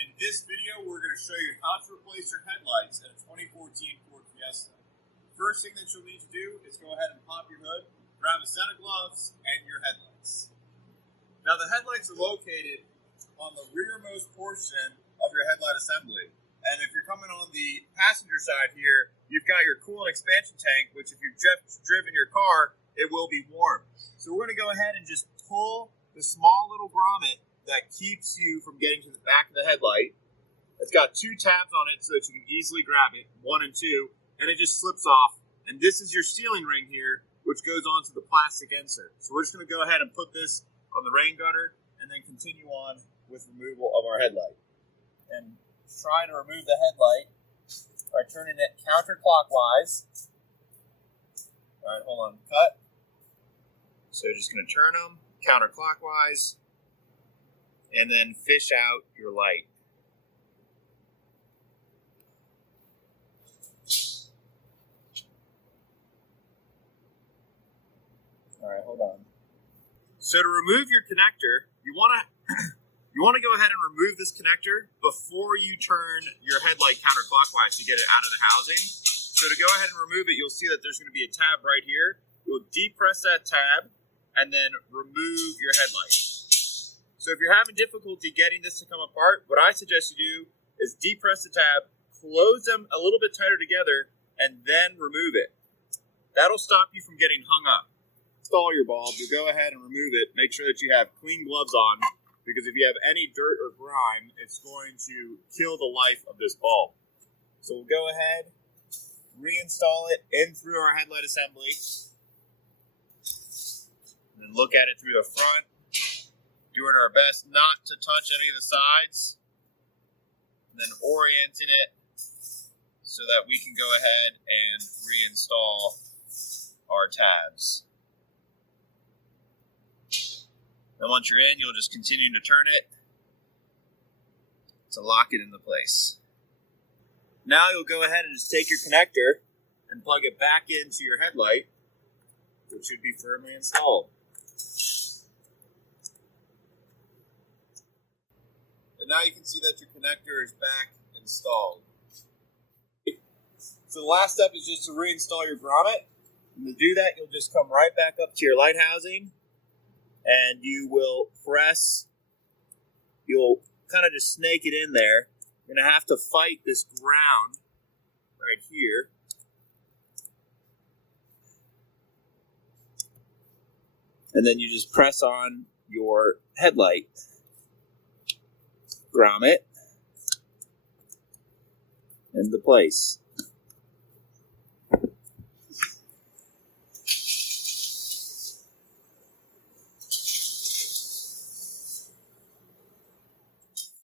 In this video, we're going to show you how to replace your headlights in a 2014 Ford Fiesta. First thing that you'll need to do is go ahead and pop your hood, grab a set of gloves, and your headlights. Now the headlights are located on the rearmost portion of your headlight assembly. And if you're coming on the passenger side here, you've got your coolant expansion tank, which if you've just driven your car, it will be warm. So we're going to go ahead and just pull the small little grommet that keeps you from getting to the back of the headlight. It's got two tabs on it so that you can easily grab it, 1 and 2, and it just slips off. And this is your sealing ring here, which goes onto the plastic insert. So we're just going to go ahead and put this on the rain gutter and then continue on with removal of our headlight. And try to remove the headlight by turning it counterclockwise. All right, hold on, cut. So you're just going to turn them counterclockwise and then fish out your light. All right, hold on. So to remove your connector, you want to go ahead and remove this connector before you turn your headlight counterclockwise to get it out of the housing. So to go ahead and remove it, you'll see that there's going to be a tab right here. You'll depress that tab and then remove your headlight. So if you're having difficulty getting this to come apart, what I suggest you do is depress the tab, close them a little bit tighter together, and then remove it. That'll stop you from getting hung up. Install your bulb, you go ahead and remove it. Make sure that you have clean gloves on, because if you have any dirt or grime, it's going to kill the life of this bulb. So we'll go ahead, reinstall it in through our headlight assembly, and then look at it through the front, doing our best not to touch any of the sides, and then orienting it so that we can go ahead and reinstall our tabs. And once you're in, you'll just continue to turn it to lock it into place. Now you'll go ahead and just take your connector and plug it back into your headlight, which should be firmly installed. And now you can see that your connector is back installed. So the last step is just to reinstall your grommet. And to do that, you'll just come right back up to your light housing, and you will press, you'll kind of just snake it in there. You're going to have to fight this ground right here. And then you just press on your headlight grommet into place.